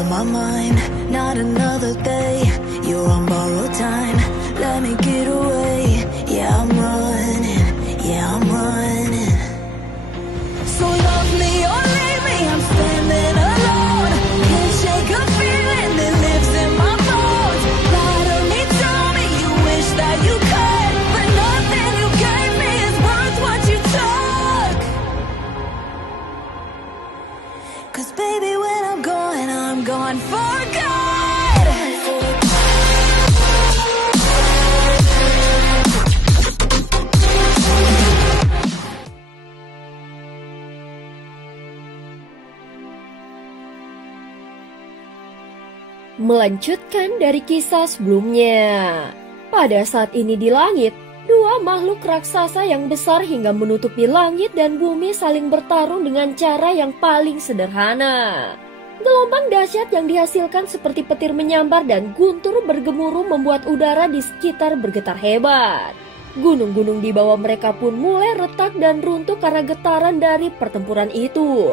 of my mind, not another day. You're on borrowed time, let me get away. Yeah, I'm running, yeah, I'm running. So love me or leave me, I'm standing alone. Can't shake a feeling that lives in my bones. Lie to me, tell me you wish that you could, but nothing you gave me is worth what you took. 'Cause baby, when I'm gone for good. Melanjutkan dari kisah sebelumnya. Pada saat ini di langit, dua makhluk raksasa yang besar hingga menutupi langit dan bumi saling bertarung dengan cara yang paling sederhana. Gelombang dahsyat yang dihasilkan seperti petir menyambar dan guntur bergemuruh membuat udara di sekitar bergetar hebat. Gunung-gunung di bawah mereka pun mulai retak dan runtuh karena getaran dari pertempuran itu.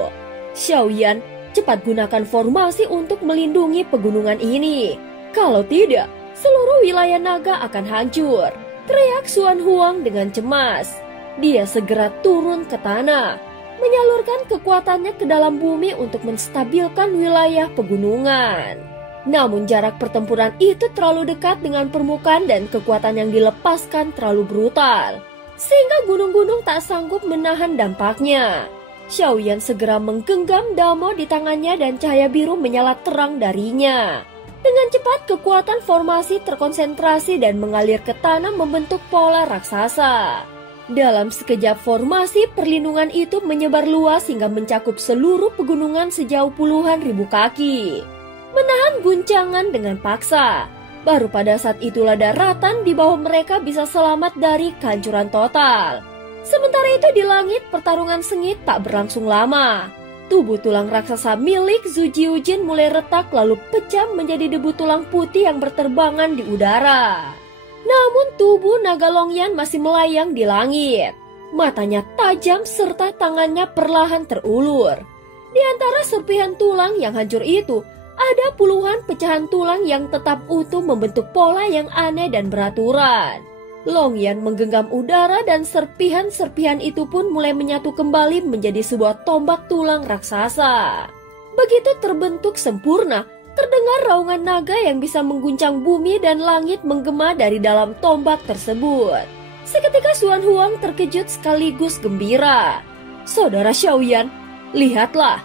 Xiaoyan, cepat gunakan formasi untuk melindungi pegunungan ini. Kalau tidak, seluruh wilayah naga akan hancur, teriak Xuan Huang dengan cemas. Dia segera turun ke tanah, menyalurkan kekuatannya ke dalam bumi untuk menstabilkan wilayah pegunungan. Namun jarak pertempuran itu terlalu dekat dengan permukaan dan kekuatan yang dilepaskan terlalu brutal, sehingga gunung-gunung tak sanggup menahan dampaknya. Xiaoyan segera menggenggam damo di tangannya dan cahaya biru menyala terang darinya. Dengan cepat kekuatan formasi terkonsentrasi dan mengalir ke tanah membentuk pola raksasa. Dalam sekejap formasi perlindungan itu menyebar luas hingga mencakup seluruh pegunungan sejauh puluhan ribu kaki. Menahan guncangan dengan paksa. Baru pada saat itulah daratan di bawah mereka bisa selamat dari kehancuran total. Sementara itu di langit pertarungan sengit tak berlangsung lama. Tubuh tulang raksasa milik Zhu Jiujin mulai retak lalu pecah menjadi debu tulang putih yang berterbangan di udara. Namun tubuh naga Longyan masih melayang di langit. Matanya tajam serta tangannya perlahan terulur. Di antara serpihan tulang yang hancur itu, ada puluhan pecahan tulang yang tetap utuh membentuk pola yang aneh dan beraturan. Longyan menggenggam udara dan serpihan-serpihan itu pun mulai menyatu kembali menjadi sebuah tombak tulang raksasa. Begitu terbentuk sempurna, terdengar raungan naga yang bisa mengguncang bumi dan langit menggema dari dalam tombak tersebut. Seketika Xuan Huang terkejut sekaligus gembira. Saudara Xiaoyan, lihatlah.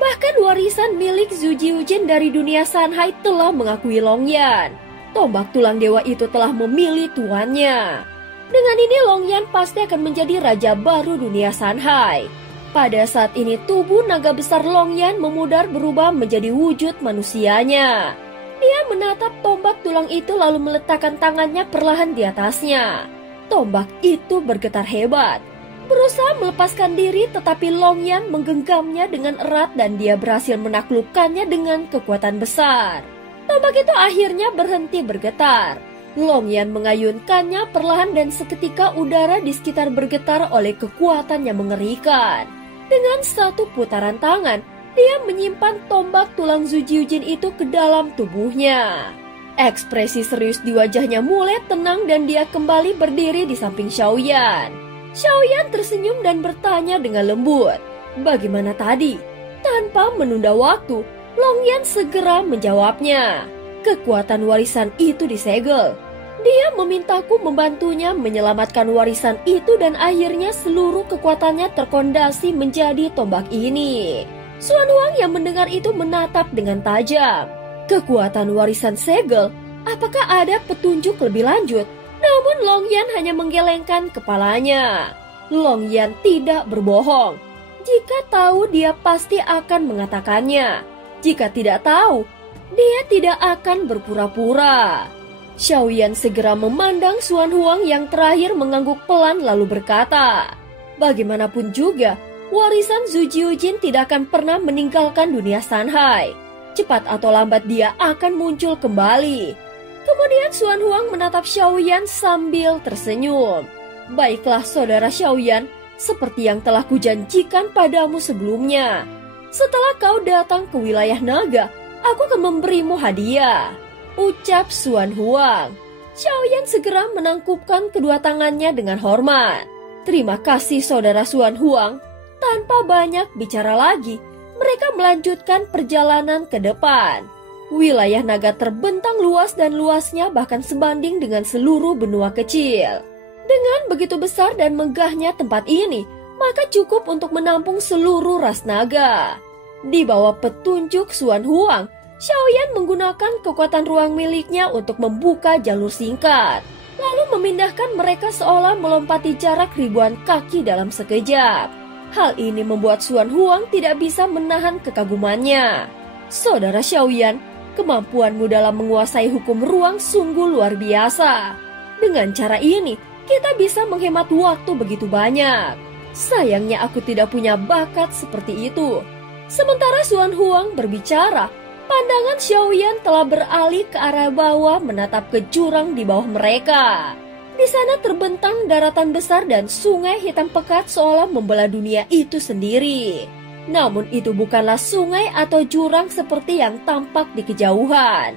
Bahkan warisan milik Zhu Jiujin dari dunia Sanhai telah mengakui Longyan. Tombak tulang dewa itu telah memilih tuannya. Dengan ini Longyan pasti akan menjadi raja baru dunia Sanhai. Pada saat ini tubuh naga besar Longyan memudar berubah menjadi wujud manusianya. Dia menatap tombak tulang itu lalu meletakkan tangannya perlahan di atasnya. Tombak itu bergetar hebat, berusaha melepaskan diri tetapi Longyan menggenggamnya dengan erat dan dia berhasil menaklukkannya dengan kekuatan besar. Tombak itu akhirnya berhenti bergetar. Longyan mengayunkannya perlahan dan seketika udara di sekitar bergetar oleh kekuatan yang mengerikan. Dengan satu putaran tangan, dia menyimpan tombak tulang Zhu Jiujin itu ke dalam tubuhnya. Ekspresi serius di wajahnya mulai tenang dan dia kembali berdiri di samping Xiaoyan. Xiaoyan tersenyum dan bertanya dengan lembut, "Bagaimana tadi?" Tanpa menunda waktu, Longyan segera menjawabnya. "Kekuatan warisan itu disegel. Dia memintaku membantunya menyelamatkan warisan itu dan akhirnya seluruh kekuatannya terkondasi menjadi tombak ini." Xuan Huang yang mendengar itu menatap dengan tajam. Kekuatan warisan segel? Apakah ada petunjuk lebih lanjut? Namun Longyan hanya menggelengkan kepalanya. Longyan tidak berbohong. Jika tahu dia pasti akan mengatakannya. Jika tidak tahu, dia tidak akan berpura-pura. Xiaoyan segera memandang Xuan Huang yang terakhir mengangguk pelan lalu berkata, "Bagaimanapun juga, warisan Zhu Jiujin tidak akan pernah meninggalkan dunia Sanhai. Cepat atau lambat dia akan muncul kembali." Kemudian Xuan Huang menatap Xiaoyan sambil tersenyum. "Baiklah saudara Xiaoyan, seperti yang telah kujanjikan padamu sebelumnya. Setelah kau datang ke wilayah naga, Aku akan memberimu hadiah, ucap Xuan Huang. Xiaoyan segera menangkupkan kedua tangannya dengan hormat. Terima kasih saudara Xuan Huang. Tanpa banyak bicara lagi, mereka melanjutkan perjalanan ke depan. Wilayah naga terbentang luas dan luasnya bahkan sebanding dengan seluruh benua kecil. Dengan begitu besar dan megahnya tempat ini, maka cukup untuk menampung seluruh ras naga. Di bawah petunjuk Xuan Huang, Xiaoyan menggunakan kekuatan ruang miliknya untuk membuka jalur singkat, lalu memindahkan mereka seolah melompati jarak ribuan kaki dalam sekejap. Hal ini membuat Xuan Huang tidak bisa menahan kekagumannya. Saudara Xiaoyan, kemampuanmu dalam menguasai hukum ruang sungguh luar biasa. Dengan cara ini, kita bisa menghemat waktu begitu banyak. Sayangnya aku tidak punya bakat seperti itu. Sementara Xuan Huang berbicara, pandangan Xiaoyan telah beralih ke arah bawah menatap ke jurang di bawah mereka. Di sana terbentang daratan besar dan sungai hitam pekat seolah membelah dunia itu sendiri. Namun itu bukanlah sungai atau jurang seperti yang tampak di kejauhan,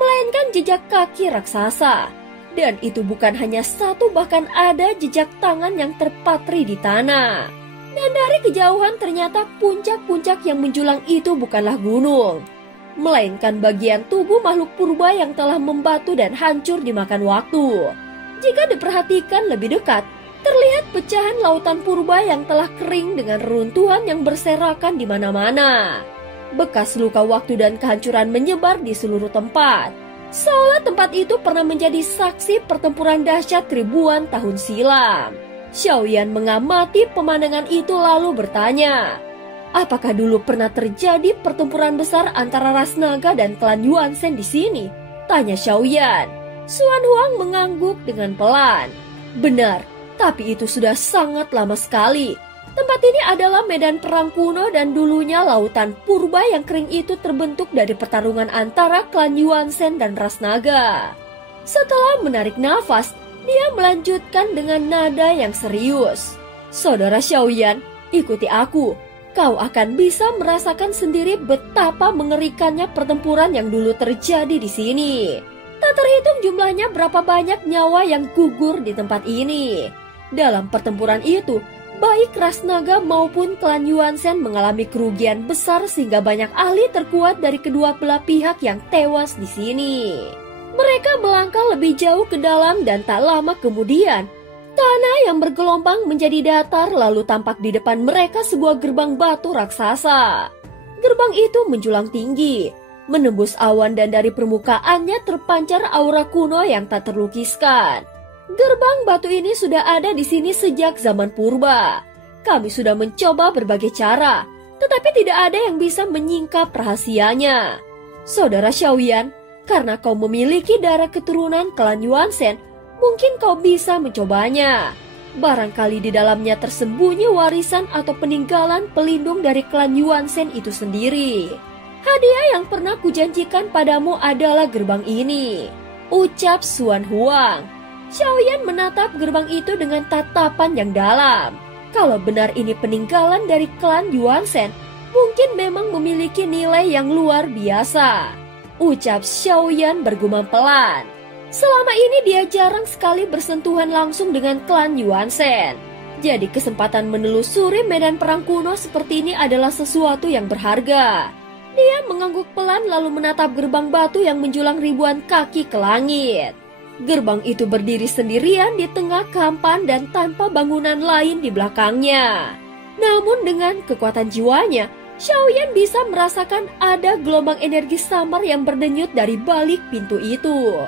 melainkan jejak kaki raksasa. Dan itu bukan hanya satu, bahkan ada jejak tangan yang terpatri di tanah. Dan dari kejauhan ternyata puncak-puncak yang menjulang itu bukanlah gunung, melainkan bagian tubuh makhluk purba yang telah membatu dan hancur dimakan waktu. Jika diperhatikan lebih dekat, terlihat pecahan lautan purba yang telah kering dengan reruntuhan yang berserakan di mana-mana. Bekas luka waktu dan kehancuran menyebar di seluruh tempat, seolah tempat itu pernah menjadi saksi pertempuran dahsyat ribuan tahun silam. Xiaoyan mengamati pemandangan itu lalu bertanya, apakah dulu pernah terjadi pertempuran besar antara ras naga dan klan Yuanzhen di sini? Tanya Xiaoyan. Xuan Huang mengangguk dengan pelan. Benar, tapi itu sudah sangat lama sekali. Tempat ini adalah medan perang kuno dan dulunya lautan purba yang kering itu terbentuk dari pertarungan antara klan Yuanzhen dan ras naga. Setelah menarik nafas, dia melanjutkan dengan nada yang serius. Saudara Xiaoyan, ikuti aku. Kau akan bisa merasakan sendiri betapa mengerikannya pertempuran yang dulu terjadi di sini. Tak terhitung jumlahnya berapa banyak nyawa yang gugur di tempat ini. Dalam pertempuran itu, baik ras naga maupun klan Yuanzhen mengalami kerugian besar sehingga banyak ahli terkuat dari kedua belah pihak yang tewas di sini. Mereka melangkah lebih jauh ke dalam dan tak lama kemudian, tanah yang bergelombang menjadi datar lalu tampak di depan mereka sebuah gerbang batu raksasa. Gerbang itu menjulang tinggi, menembus awan dan dari permukaannya terpancar aura kuno yang tak terlukiskan. Gerbang batu ini sudah ada di sini sejak zaman purba. Kami sudah mencoba berbagai cara, tetapi tidak ada yang bisa menyingkap rahasianya. Saudara Xiaoyan, karena kau memiliki darah keturunan klan Yuanzhen, mungkin kau bisa mencobanya. Barangkali di dalamnya tersembunyi warisan atau peninggalan pelindung dari klan Yuanzhen itu sendiri. Hadiah yang pernah kujanjikan padamu adalah gerbang ini, ucap Xuan Huang. Xiaoyan menatap gerbang itu dengan tatapan yang dalam. Kalau benar ini peninggalan dari klan Yuanzhen, mungkin memang memiliki nilai yang luar biasa, ucap Xiaoyan bergumam pelan. Selama ini dia jarang sekali bersentuhan langsung dengan klan Yuanzhen. Jadi kesempatan menelusuri medan perang kuno seperti ini adalah sesuatu yang berharga. Dia mengangguk pelan lalu menatap gerbang batu yang menjulang ribuan kaki ke langit. Gerbang itu berdiri sendirian di tengah kampan dan tanpa bangunan lain di belakangnya. Namun dengan kekuatan jiwanya, Xiaoyan bisa merasakan ada gelombang energi samar yang berdenyut dari balik pintu itu.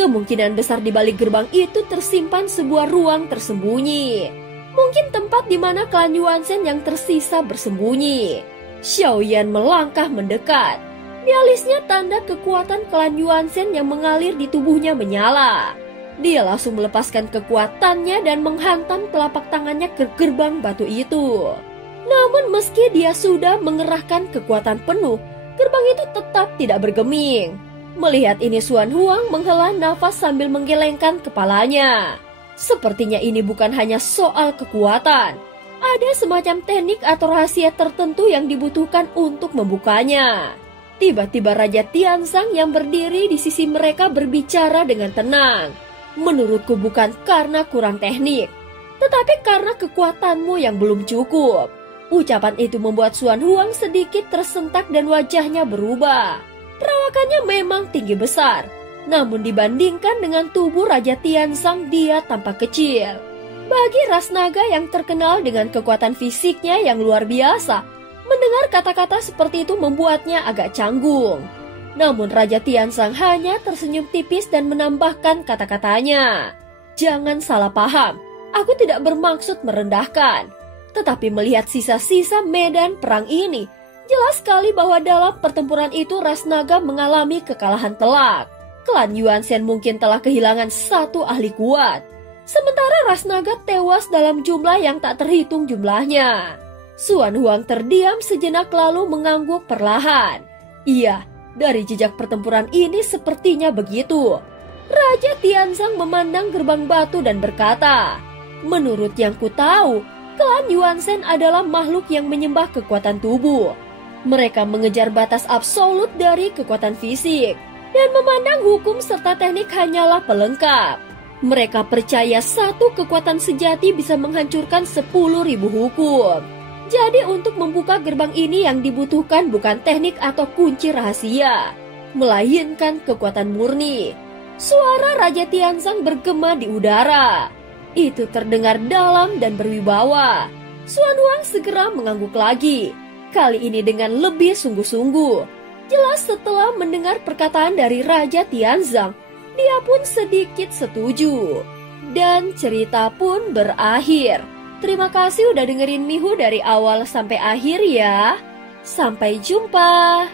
Kemungkinan besar di balik gerbang itu tersimpan sebuah ruang tersembunyi. Mungkin tempat di mana klan Yuanzhen yang tersisa bersembunyi. Xiaoyan melangkah mendekat. Di alisnya tanda kekuatan klan Yuanzhen yang mengalir di tubuhnya menyala. Dia langsung melepaskan kekuatannya dan menghantam telapak tangannya ke gerbang batu itu. Namun meski dia sudah mengerahkan kekuatan penuh, gerbang itu tetap tidak bergeming. Melihat ini Xuan Huang menghela nafas sambil menggelengkan kepalanya. Sepertinya ini bukan hanya soal kekuatan. Ada semacam teknik atau rahasia tertentu yang dibutuhkan untuk membukanya. Tiba-tiba Raja Tianzang yang berdiri di sisi mereka berbicara dengan tenang. Menurutku bukan karena kurang teknik, tetapi karena kekuatanmu yang belum cukup. Ucapan itu membuat Xuan Huang sedikit tersentak dan wajahnya berubah. Perawakannya memang tinggi besar, namun dibandingkan dengan tubuh Raja Tianzang dia tampak kecil. Bagi ras naga yang terkenal dengan kekuatan fisiknya yang luar biasa, mendengar kata-kata seperti itu membuatnya agak canggung. Namun Raja Tianzang hanya tersenyum tipis dan menambahkan kata-katanya. Jangan salah paham. Aku tidak bermaksud merendahkan, tetapi melihat sisa-sisa medan perang ini, jelas sekali bahwa dalam pertempuran itu ras naga mengalami kekalahan telak. Klan Yuanzhen mungkin telah kehilangan satu ahli kuat, sementara ras naga tewas dalam jumlah yang tak terhitung jumlahnya. Xuan Huang terdiam sejenak lalu mengangguk perlahan. Iya, dari jejak pertempuran ini sepertinya begitu. Raja Tianzang memandang gerbang batu dan berkata, menurut yang ku tahu, klan Yuanzhen adalah makhluk yang menyembah kekuatan tubuh. Mereka mengejar batas absolut dari kekuatan fisik dan memandang hukum serta teknik hanyalah pelengkap. Mereka percaya satu kekuatan sejati bisa menghancurkan 10.000 hukum. Jadi untuk membuka gerbang ini yang dibutuhkan bukan teknik atau kunci rahasia, melainkan kekuatan murni. Suara Raja Tianzang bergema di udara. Itu terdengar dalam dan berwibawa. Xuan Huang segera mengangguk lagi, kali ini dengan lebih sungguh-sungguh. Jelas setelah mendengar perkataan dari Raja Tianzang, dia pun sedikit setuju. Dan cerita pun berakhir. Terima kasih udah dengerin Mihu dari awal sampai akhir ya. Sampai jumpa.